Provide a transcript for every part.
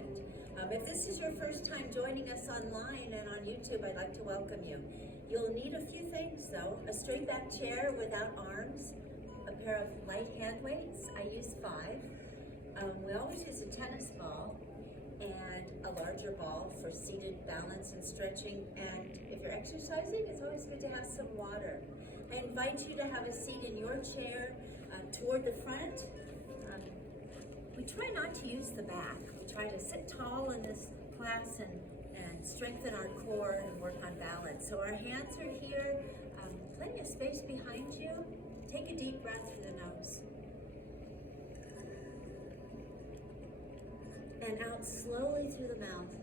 Excellent. If this is your first time joining us online and on YouTube, I'd like to welcome you. You'll need a few things though: a straight back chair without arms, a pair of light hand weights. I use 5. We always use a tennis ball and a larger ball for seated balance and stretching. And if you're exercising, it's always good to have some water. I invite you to have a seat in your chair toward the front. We try not to use the back. We try to sit tall in this class and strengthen our core and work on balance. So our hands are here, plenty of space behind you. Take a deep breath through the nose. And out slowly through the mouth.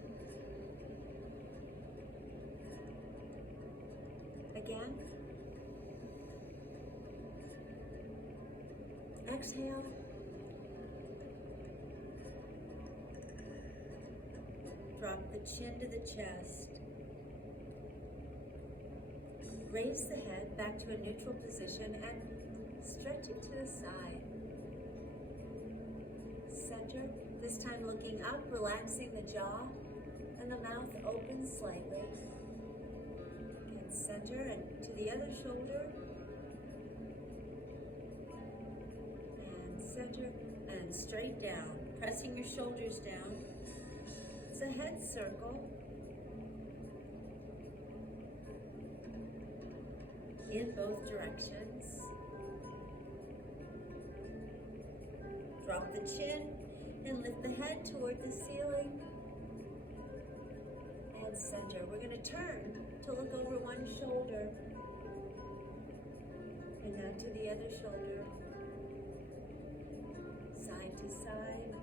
Again. Exhale. Drop the chin to the chest. Raise the head back to a neutral position and stretch it to the side. Center, this time looking up, relaxing the jaw, and the mouth opens slightly. And center, and to the other shoulder. And center, and straight down, pressing your shoulders down. It's a head circle. In both directions. Drop the chin and lift the head toward the ceiling. And center. We're going to turn to look over one shoulder. And now to the other shoulder. Side to side.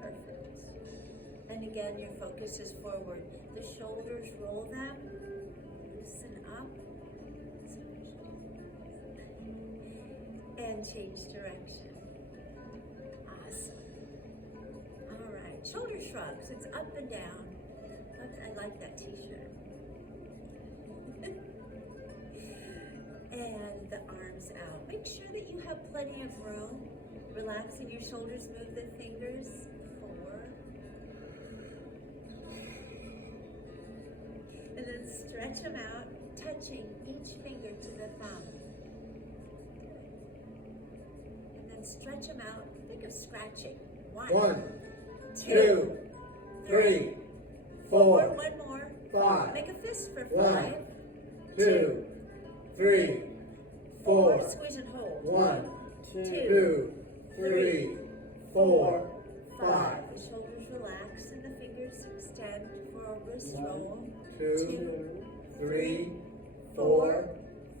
Perfect. And again, your focus is forward. The shoulders, roll them. Loosen up. And change direction. Awesome. All right, shoulder shrugs. It's up and down. I like that t-shirt. And the arms out. Make sure that you have plenty of room. Relaxing your shoulders, move the fingers. 4. And then stretch them out, touching each finger to the thumb. And then stretch them out. Think of scratching. 1, 2, 3, 4. One more. 5. Make a fist for 5. 1, 2, 3, 4. Squeeze and hold. 1, 2, 3, 4, 5. The shoulders relax and the fingers extend for a wrist roll. 2, 3, 4,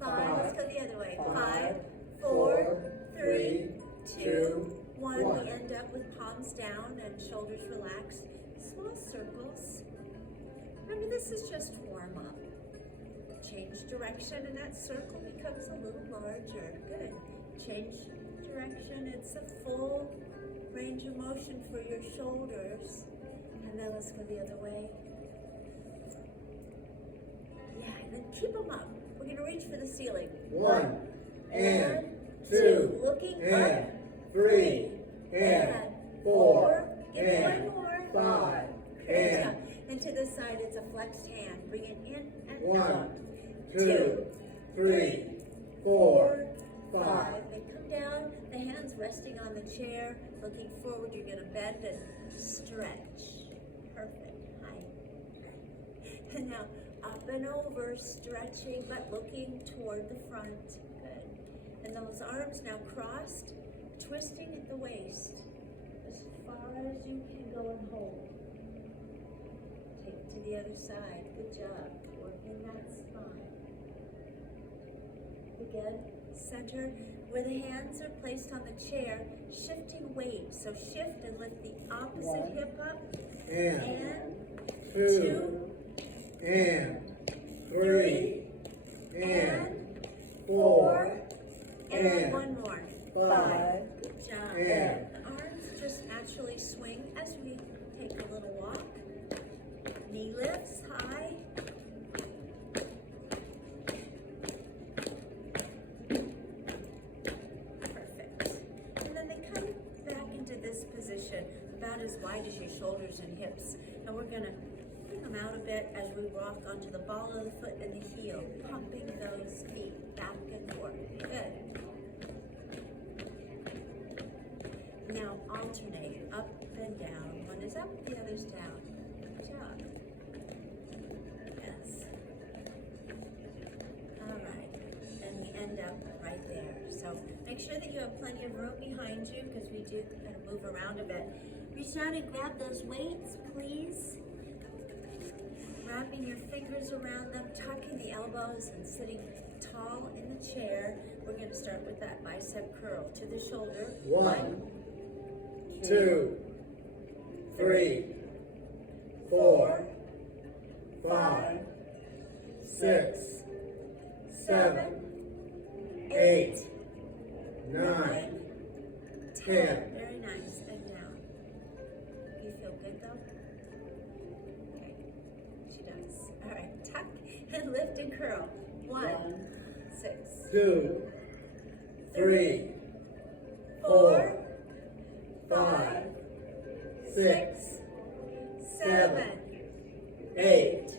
5. Let's go the other way. 5, 5, 4, 3, 2, 2, 1. 1. We end up with palms down and shoulders relaxed. Small circles. Remember, this is just warm up. Change direction and that circle becomes a little larger. Good. Change direction. It's a full range of motion for your shoulders. And then let's go the other way. Yeah, and then keep them up. We're going to reach for the ceiling. 1 and 2 Looking and up. 3 and 4 Give me and one more. 5 Great and job. And to the side, it's a flexed hand. Bring it in and 1, out. 2, 3, 4, 5. And come down, the hands resting on the chair, looking forward. You're going to bend and stretch. Perfect. Hi. And now up and over, stretching, but looking toward the front. Good. And those arms now crossed, twisting at the waist. As far as you can go and hold. Take it to the other side. Good job. Working that spine. Again, center where the hands are placed on the chair, shifting weight. So shift and lift the opposite hip up. And 2 and 3 and 4 and one more. 5 Good job. and The arms just naturally swing as we take a little walk. Knee lifts high. Perfect. And then they come back into this about as wide as your shoulders and hips. And we're gonna bring them out a bit as we rock onto the ball of the foot and the heel, pumping those feet back and forth. Good. Now alternate up and down. One is up, the other's down. Good job. Yes. All right. And we end up right there. So make sure that you have plenty of room behind you because we do kind of move around a bit. Reach out and grab those weights, please. Wrapping your fingers around them, tucking the elbows and sitting tall in the chair. We're going to start with that bicep curl to the shoulder. 1, 2, 3, 4, 5, 6, 7, 8, 9, 10. Very nice. And down. You feel good though? Okay. She does. All right. Tuck and lift and curl. 1, 6, 2, 3, 4, 5, 6, 7, 8,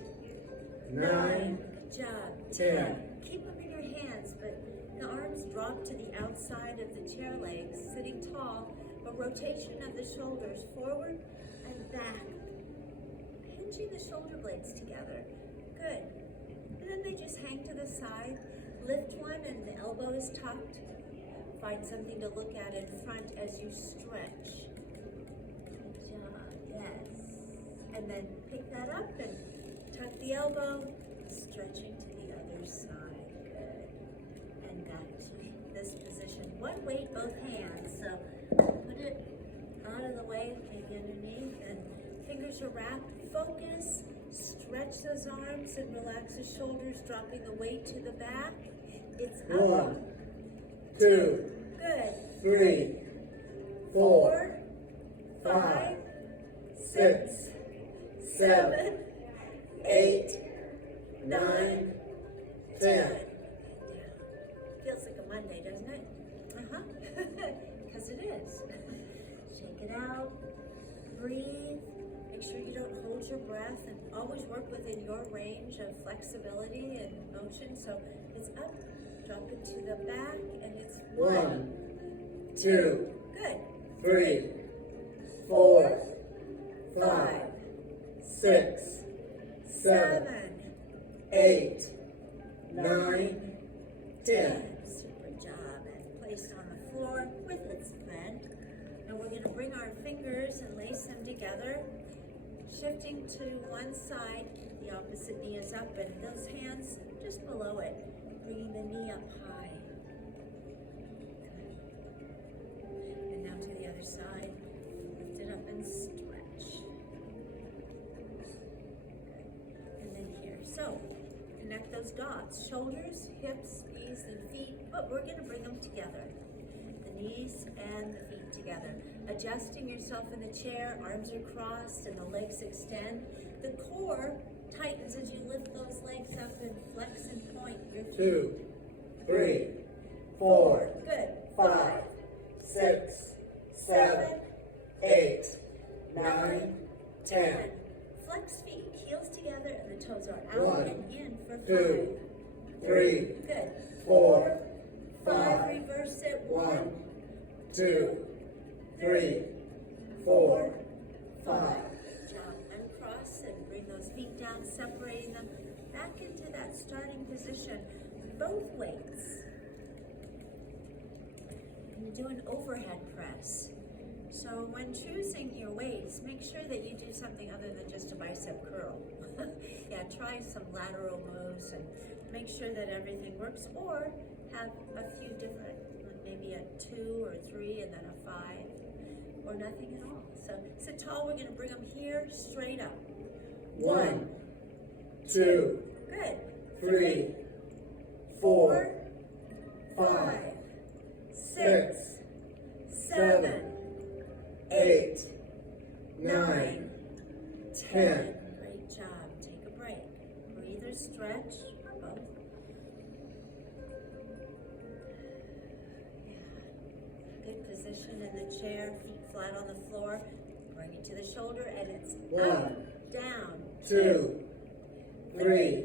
9, Good job. 10. Keep them in your hands, but the arms drop to the outside of the chair legs, sitting tall, a rotation of the shoulders forward and back, pinching the shoulder blades together. Good. And then they just hang to the side. Lift one and the elbow is tucked. Find something to look at in front as you stretch. Good job. Yes. And then pick that up and tuck the elbow, stretching to the other side. Good. And got to this position. One weight, both hands. So put it out of the way, maybe underneath, and fingers are wrapped. Focus. Stretch those arms and relax the shoulders, dropping the weight to the back. It's up. 1, 2, Good. 3, 4, 5, 6, 7, 8, 9, 10. Feels like a Monday, doesn't it? Because it is. Shake it out. Breathe. Make sure you don't hold your breath and always work within your range of flexibility and motion. So it's up, drop it to the back, and it's 1, 2, Good. 3, 4, 5, 6, 7, 8, 9, 10. Super job. And placed on the floor with its friend. Now we're going to bring our fingers and lace them together. Shifting to one side, the opposite knee is up, and those hands just below it, bringing the knee up high. Good. And now to the other side, lift it up and stretch. Good. And then here. So, connect those dots, shoulders, hips, knees, and feet, but we're going to bring them together. The knees and the feet together. Adjusting yourself in the chair, arms are crossed and the legs extend. The core tightens as you lift those legs up and flex and point your feet. 2, 3, 4, Good. 5, 6, 7, 8, 9, 10. Flex feet, heels together, and the toes are out 1, and in for 5. 2, 3, Good. 4, 5, 5, reverse it. 1, 2, 3, 4, 5. Good job. Uncross and bring those feet down, separating them back into that starting position. Both weights. And do an overhead press. So when choosing your weights, make sure that you do something other than just a bicep curl. Yeah, try some lateral moves and make sure that everything works, or have a few different, maybe a 2 or 3 and then a 5, or nothing at all. So sit tall, we're going to bring them here, straight up. 1, 2, Good. 3, 4, 5, 6, 7, 8, 9, 10. Great job. Take a break. Breathe or stretch, or both. Yeah. Good position in the chair, feet flat on the floor. Bring it to the shoulder and it's 1, up, down, 2, 3,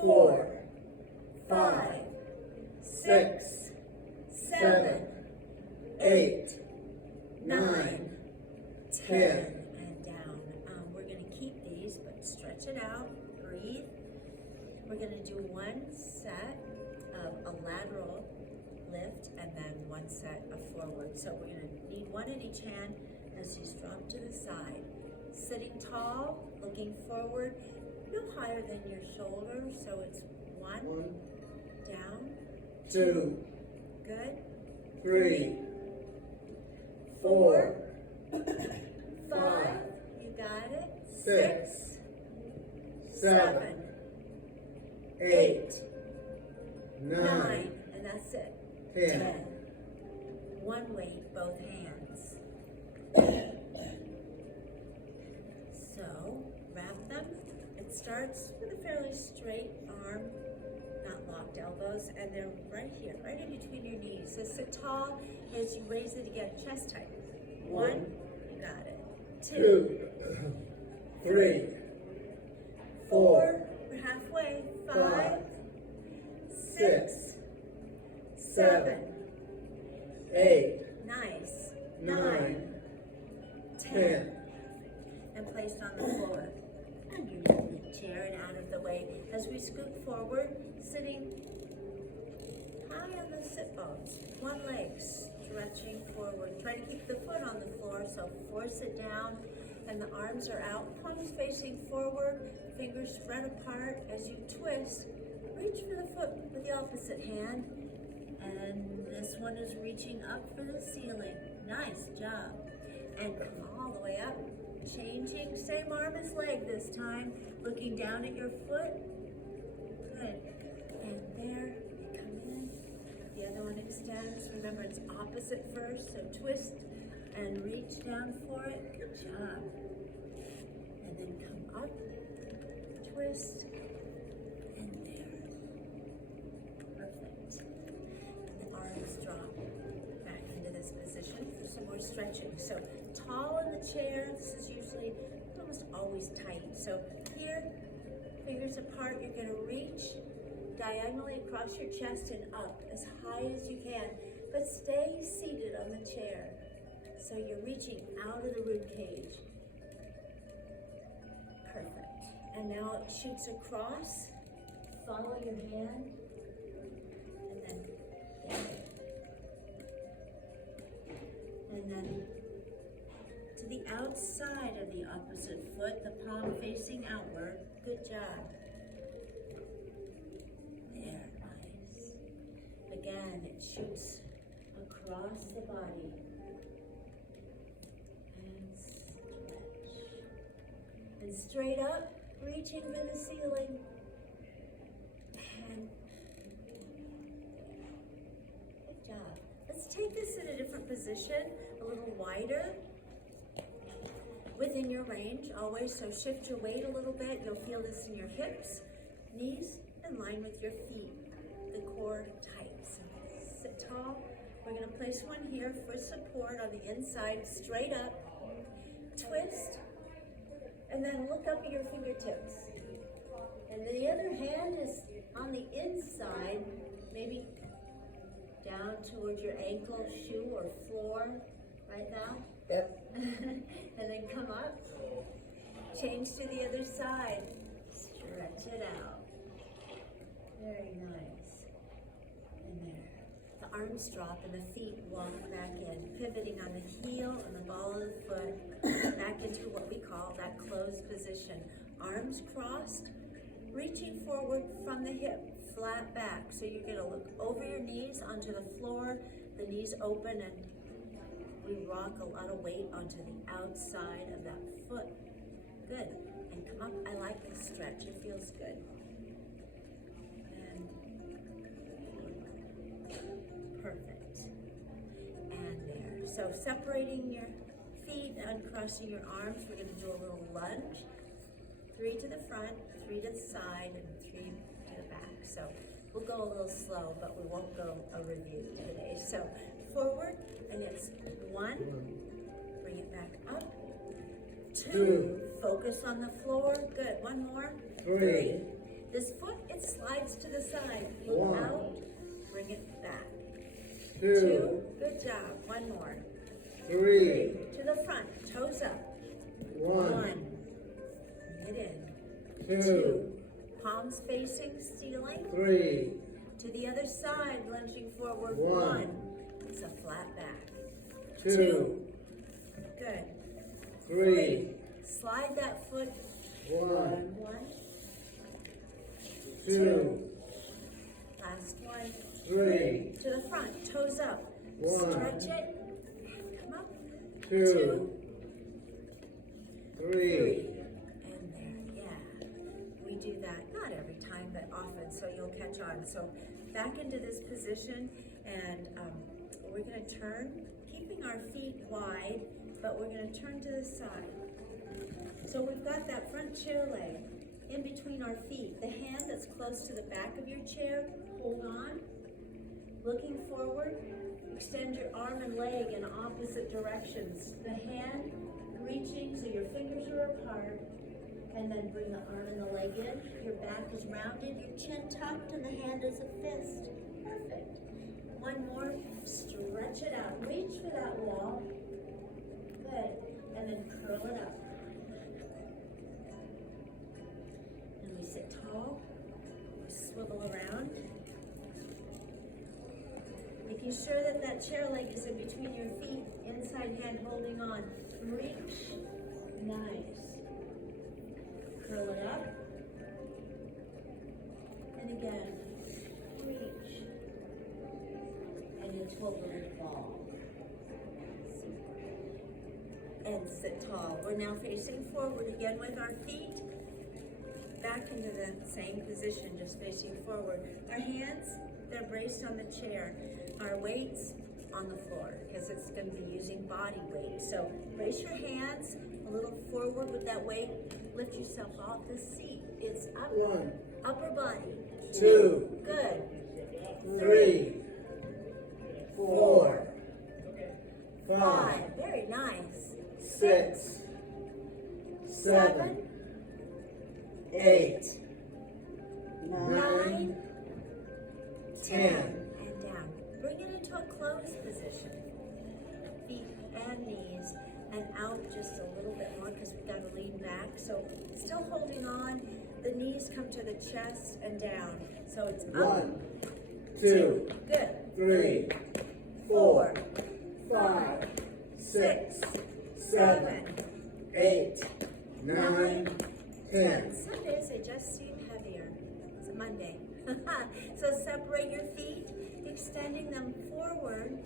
4, 5, 6, 7, 8, 9, 10. And down. We're going to keep these, but stretch it out. Breathe. We're going to do one set of a lateral lift and then one set of forward. So we're going to need one in each hand as you drop to the side. Sitting tall, looking forward, no higher than your shoulder. So it's 1, down, 2, good, 3, 4, 5, you got it, 6, 7, 8, 9, 9, and that's it, 10. One weight, both hands. So, wrap them. It starts with a fairly straight arm, not locked elbows, and they're right here, right in between your knees. So sit tall as you raise it again, chest tight. 1, you got it. 2, 3, 4, we're halfway. 5, 6, 7, 8, nice. 9, 10. And placed on the floor. Underneath the chair and out of the way. As we scoot forward, sitting high on the sit bones. One leg stretching forward. Try to keep the foot on the floor, so force it down. And the arms are out, palms facing forward, fingers spread apart. As you twist, reach for the foot with the opposite hand. And this one is reaching up for the ceiling. Nice job. And come all the way up. Changing, same arm as leg this time. Looking down at your foot. Good. And there, you come in. The other one extends. Remember, it's opposite first, so twist and reach down for it. Good job. And then come up, twist, and there. Perfect. And the arms drop back into this position for some more stretching. So tall in the chair, this is usually almost always tight. So here, fingers apart, you're going to reach diagonally across your chest and up as high as you can, but stay seated on the chair. So you're reaching out of the rib cage. Perfect. And now it shoots across. Follow your hand. And then down. And then to the outside of the opposite foot, the palm facing outward. Good job. There, nice. Again, it shoots across the body. And straight up, reaching for the ceiling. And good job. Let's take this in a different position, a little wider. Within your range, always, so shift your weight a little bit. You'll feel this in your hips, knees, in line with your feet. The core tight. So sit tall. We're going to place one here for support on the inside, straight up. Twist. And then look up at your fingertips. And the other hand is on the inside, maybe down towards your ankle, shoe, or floor, right now. Yep. And then come up. Change to the other side. Stretch it out. Very nice. And there. The arms drop and the feet walk back in, pivoting on the heel and the ball of the foot back into what we call that closed position. Arms crossed, reaching forward from the hip, flat back. So you're going to look over your knees onto the floor, the knees open, and we rock a lot of weight onto the outside of that foot. Good. And come up. I like this stretch. It feels good. And perfect. And there. So separating your feet and uncrossing your arms, we're going to do a little lunge. 3 to the front, 3 to the side, and 3 to the back. So we'll go a little slow, but we won't go a review today. So forward, and it's 1, Bring it back up. 2. 2. Focus on the floor. Good. One more. 3. This foot, it slides to the side. Look 1. out. Bring it back. 2. 2. Good job. One more. 3. To the front. Toes up. 1. 1. Bring it in. 2. Palms facing ceiling. 3. To the other side, lunging forward. 1. It's a flat back. 2. Good. 3. Slide that foot. 1. 1. 2. Last one. 3. To the front. Toes up. 1. Stretch it. Come up. 2. 3. And there. Yeah. We do that not every time, but often, so you'll catch on. So back into this position, and we're going to turn, keeping our feet wide, but we're going to turn to the side. So we've got that front chair leg in between our feet. The hand that's close to the back of your chair, hold on. Looking forward, extend your arm and leg in opposite directions. The hand reaching so your fingers are apart, and then bring the arm and the leg in. Your back is rounded, your chin tucked, and the hand is a fist. Perfect. One more, stretch it out. Reach for that wall. Good. And then curl it up. And we sit tall, swivel around. Making sure that that chair leg is in between your feet, inside hand holding on. Reach. Nice. Curl it up. And again. Reach. And you swivel and fall. And sit tall. We're now facing forward again with our feet back into the same position, just facing forward. Our hands, they're braced on the chair. Our weights on the floor, because it's going to be using body weight. So brace your hands a little forward with that weight. Lift yourself off the seat. It's up. 1. Upper body. 2. Good. 3. 4. 5. Very nice. 6. 7. 8. 9. 10. And down. Bring it into a closed position. Feet and knees, and out just a little bit more because we've got to lean back. So still holding on. The knees come to the chest and down. So it's up. 1, 2, Good. 3, 4, 5, 6, 7, 8, 9, 10. Some days they just seem heavier. It's a Monday. So separate your feet, extending them forward,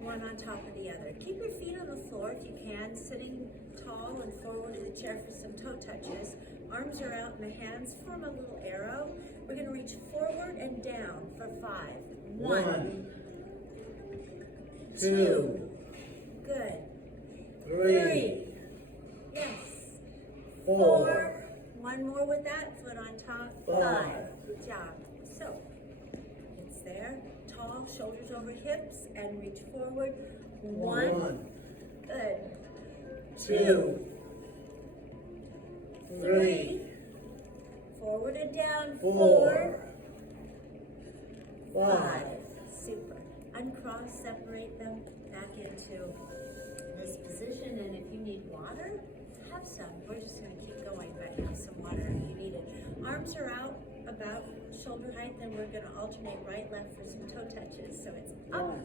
one on top of the other. Keep your feet on the floor if you can, sitting tall and forward in the chair for some toe touches. Arms are out and the hands form a little arrow. We're going to reach forward and down for 5. 1, 2. Good. 3. Yes. 4. One more with that foot on top. 5. Good job. So, it's there. Tall, shoulders over hips, and reach forward. 1. Good. 2. 3. Forward and down. 4. 5. Super. Uncross, separate them back into this position, and if you need water, have some. We're just going to keep going, but have some water if you need it. Arms are out about shoulder height, then we're going to alternate right, left for some toe touches. So it's up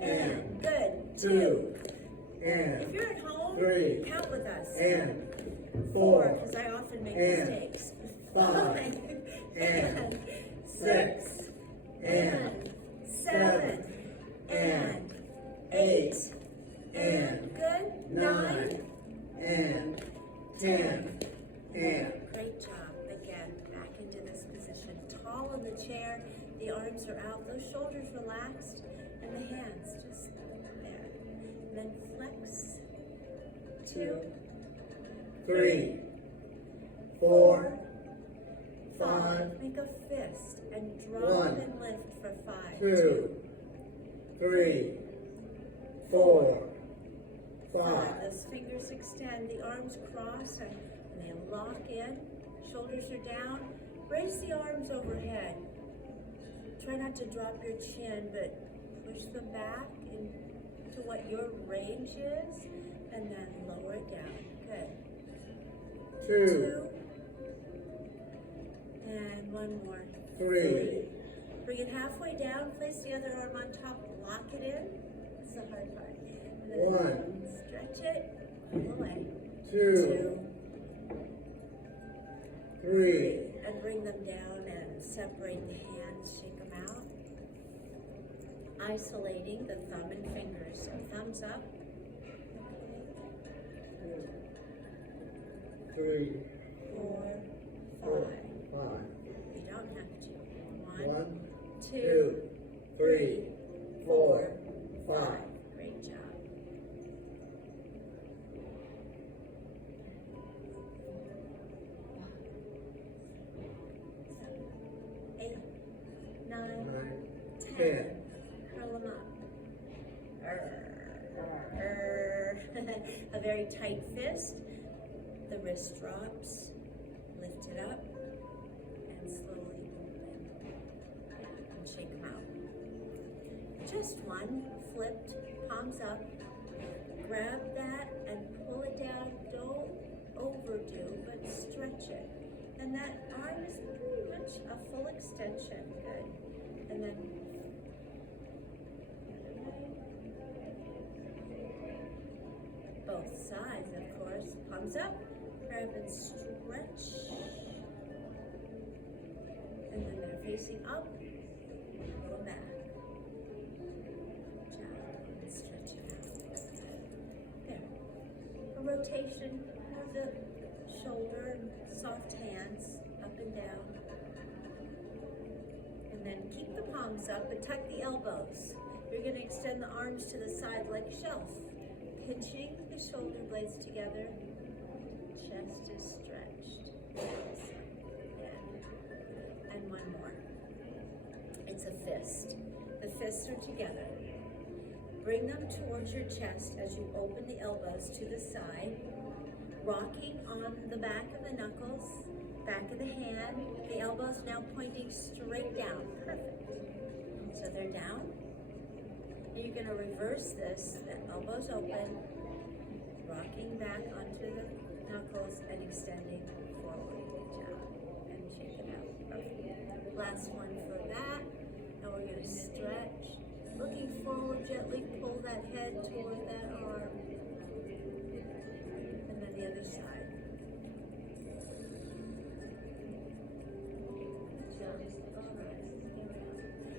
and good. 2. And if you're at home, 3. count with us. And 4, 4. because I often make And mistakes. 5. And 6. And 7. And 8. And good. 9. And 10. And Great job. Again, back into this position. Tall in the chair. The arms are out. Those shoulders relaxed. And the hands just there. And then flex. 2. 3. 4. 5. Make a fist. And drop 1, and lift for 5. 2, 3, 4. 5. Those fingers extend, the arms cross, and they lock in. Shoulders are down. Raise the arms overhead. Try not to drop your chin, but push them back into what your range is, and then lower it down. Good. 2. And one more. 3. Bring it halfway down, place the other arm on top, lock it in. It's the hard part. And then 1. stretch it, pull away. 2. 3. And bring them down and separate the hands, shake them out. Isolating the thumb and fingers. So thumbs up. 3. 4, 5. 5. You don't have to. 1, 2, 2, 3, 4, 5. Great job. 8, 9, 10. Curl them up. A very tight fist. The wrist drops. Lift it up and slowly open. And shake them out. Just one, flipped, palms up. Grab that and pull it down. Don't overdo, but stretch it. And that arm is pretty much a full extension. Good. And then both sides, of course. Palms up. Grab and stretch. And then they're facing up. Go back. And stretch it out. There. A rotation of the shoulder and soft hands up and down. And then keep the palms up but tuck the elbows. You're going to extend the arms to the side like a shelf. Pinching the shoulder blades together. Chest is stretched. And one more. It's a fist. The fists are together. Bring them towards your chest as you open the elbows to the side, rocking on the back of the knuckles, back of the hand, the elbows now pointing straight down. Perfect. So they're down. And you're going to reverse this, the elbows open, rocking back onto the knuckles and extending forward. Good job. And shake it out. Perfect. Last one for that. Now we're going to stretch. Looking forward, gently pull that head toward that arm. And then the other side.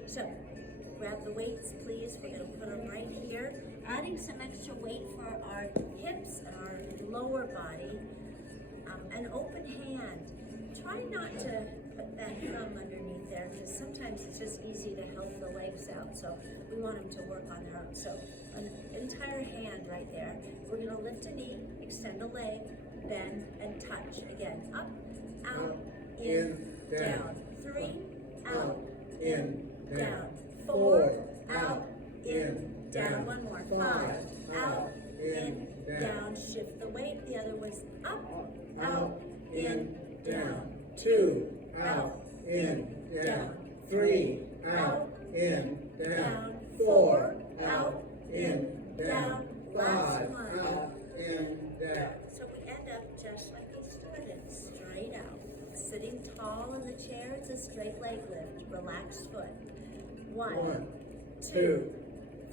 So, grab the weights, please. We're going to put them right here. Adding some extra weight for our hips and our lower body. An open hand. Try not to put that thumb underneath there because sometimes it's just easy to help the legs out. So we want them to work on their own. So an entire hand right there. We're going to lift a knee, extend a leg, bend, and touch. Again, up, out, in, down. 3, out, in, down. 4, out, in, down. One more. 5, out, in, down. Shift the weight. The other was up, out, in, down. 2, out, in, down. 3, out, in, down. 4, out, in, down. 5, out, in, down. So we end up just like we started, straight out. Sitting tall in the chair, it's a straight leg lift. Relaxed foot. 1, 2,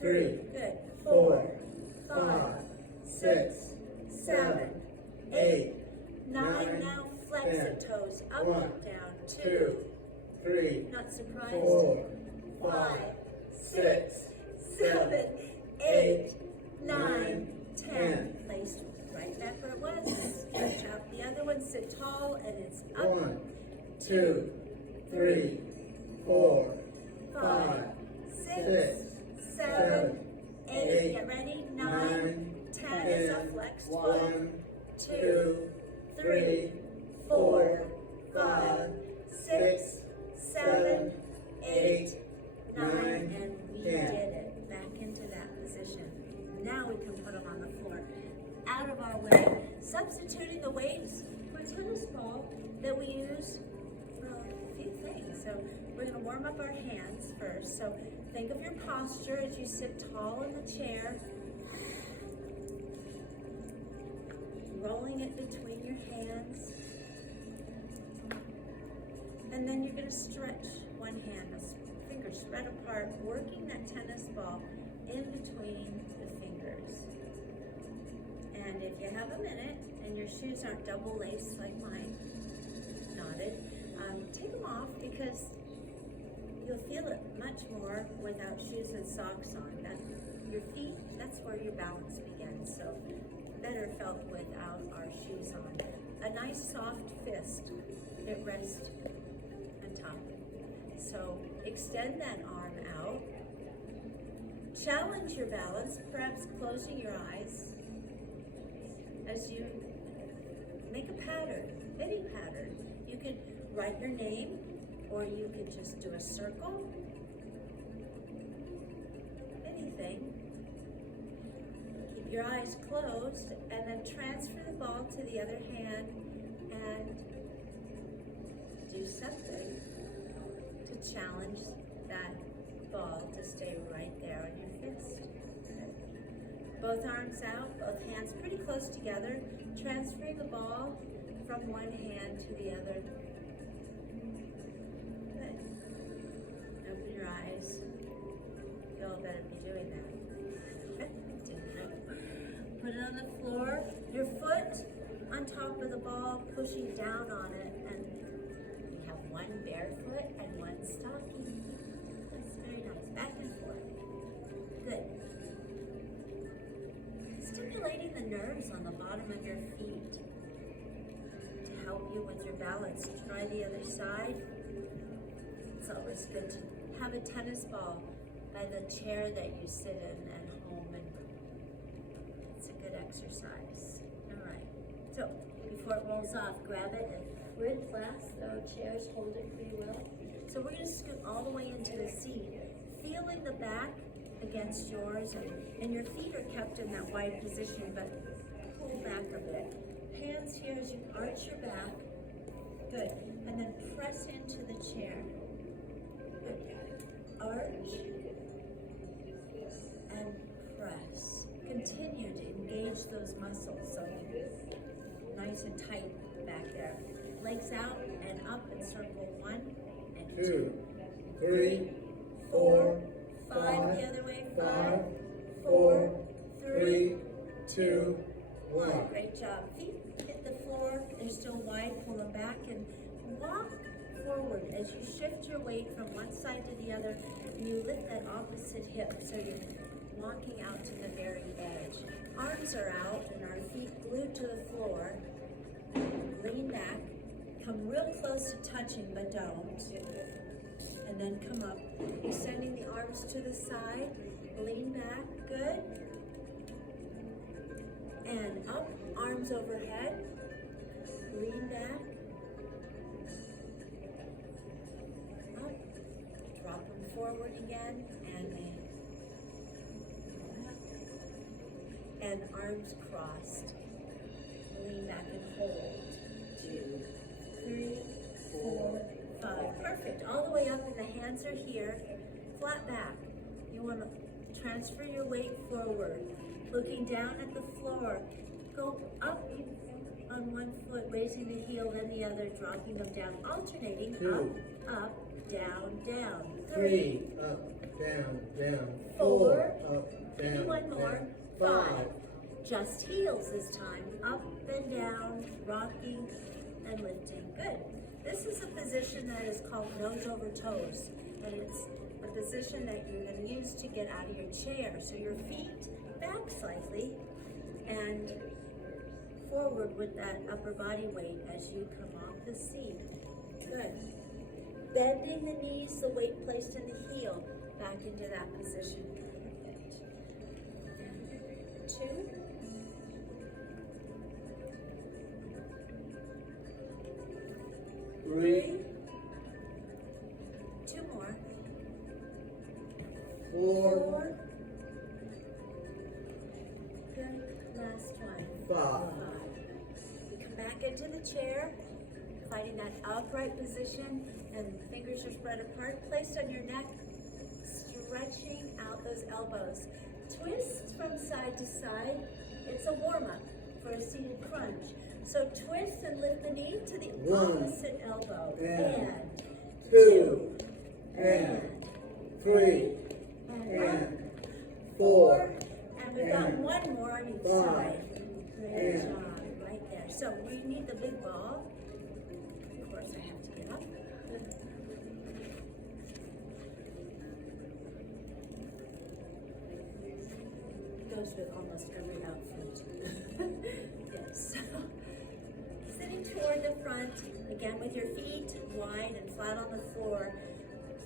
3, good. 4, 5, 6, 7, 8, 9. Now flex the toes up, 1, down. 2, 3, Not surprised. 4, 5, 6, 7, 8, 9, 10. Placed right back where it was. Stretch out the other one. Sit tall, and it's up. 1, 2, 3, 4, 5, 6, 7, 8. Get ready. 9, 10 is a flexed foot. 1, 2, 3, 4, 5, 6, 7, 8, 9, and we did it. Back into that position. Now Now we can put them on the floor. Out of our way. Substituting the weights for a tennis ball that we use for a few things. So we're going to warm up our hands first. So think of your posture as you sit tall in the chair. Rolling it between your hands. And then you're going to stretch one hand, fingers spread apart, working that tennis ball in between the fingers. And if you have a minute and your shoes aren't double laced like mine, knotted, take them off because you'll feel it much more without shoes and socks on. Your feet, that's where your balance begins. So better felt without our shoes on. A nice soft fist, it rests on top. So extend that arm out. Challenge your balance, perhaps closing your eyes as you make a pattern, any pattern. You could write your name, or you could just do a circle, anything. Keep your eyes closed, and then transfer the ball to the other hand and do something to challenge that ball to stay right there on your fist. Both arms out, both hands pretty close together, transferring the ball from one hand to the other. Good. Open your eyes. You all better be doing that. Put it on the floor, your foot on top of the ball, pushing down on it, and you have one bare foot and one stocking. That's very nice. Back and forth. Good. Stimulating the nerves on the bottom of your feet to help you with your balance. Try the other side. It's always good to have a tennis ball by the chair that you sit in at home, and it's a good exercise. All right. So before it rolls off, grab it and grid clasp. There are chairs, hold it pretty well. So we're going to scoot all the way into the seat, feeling the back against yours, and your feet are kept in that wide position, but pull back a bit. Hands here as you arch your back. Good. And then press into the chair. Good. Arch and press. Continue to engage those muscles. So nice and tight back there. Legs out and up and circle 1 and 2, 3, 4, 5 the other way. 5, 4, 3, 2, 1. Great job. Feet hit the floor. They're still wide. Pull them back and walk forward as you shift your weight from one side to the other. And you lift that opposite hip so you're walking out to the very edge. Arms are out and our feet glued to the floor. Lean back. Come real close to touching, but don't. And then come up, extending the arms to the side. Lean back. Good. And up, arms overhead. Lean back. Up. Drop them forward again. And in. And arms crossed. Lean back and hold. 2, 3, 4, 5. Perfect. All the way up, and the hands are here. Flat back. You want to transfer your weight forward. Looking down at the floor. Go up on one foot, raising the heel, then the other, dropping them down. Alternating. 2, up, down, down. 3, up, down, down. 4, up, give me down, one more. down. 5. Just heels this time. Up and down, rocking and lifting. Good. This is a position that is called nose over toes. And it's a position that you're going to use to get out of your chair. So your feet back slightly and forward with that upper body weight as you come off the seat. Good. Bending the knees, the weight placed in the heel, back into that position. Perfect. 2. 3, 2 more. 4, Last one. 5. Come back into the chair, finding that upright position, and fingers are spread apart, placed on your neck, stretching out those elbows. Twist from side to side. It's a warm-up for a seated crunch. So twist and lift the knee to the 1, opposite elbow. and 2, 2, and 3, and 4, and we've got one more on each 5, side. Good and job, right there. So we need the big ball. Of course, I have to get up. Goes with almost every outfit. Yes. Sitting toward the front, again with your feet wide and flat on the floor.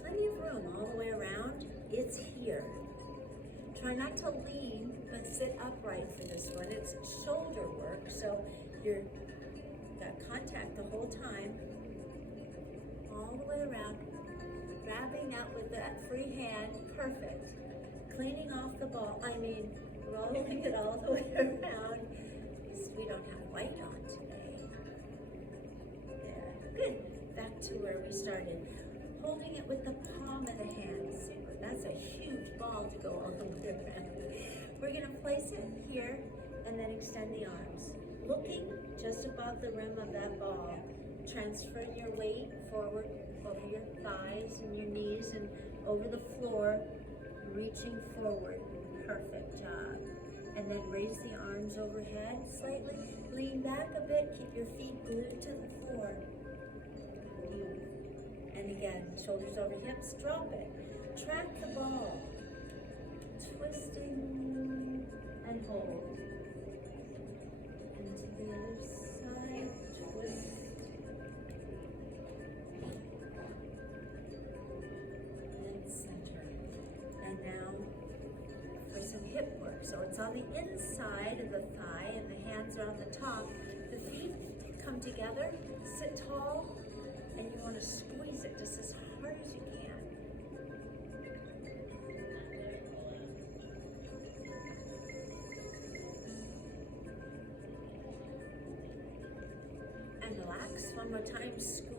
Plenty of room all the way around. It's here. Try not to lean, but sit upright for this one. It's shoulder work, so you're got contact the whole time. All the way around. Grabbing out with that free hand. Perfect. Cleaning off the ball. Rolling it all the way around. Because we don't have white on today. There. Good. Back to where we started. Holding it with the palm of the hands. That's a huge ball to go all the way around. We're going to place it here and then extend the arms. Looking just above the rim of that ball. Transfer your weight forward over your thighs and your knees and over the floor. Reaching forward. Perfect job. And then raise the arms overhead slightly. Lean back a bit. Keep your feet glued to the floor. And again, shoulders over hips. Drop it. Track the ball. Twisting and hold. And to the other side. Twist. And center. And now for some hip work. So it's on the inside of the thigh and the hands are on the top. The feet come together, sit tall, and you want to squeeze it just as hard as you can. And relax. One more time, squeeze.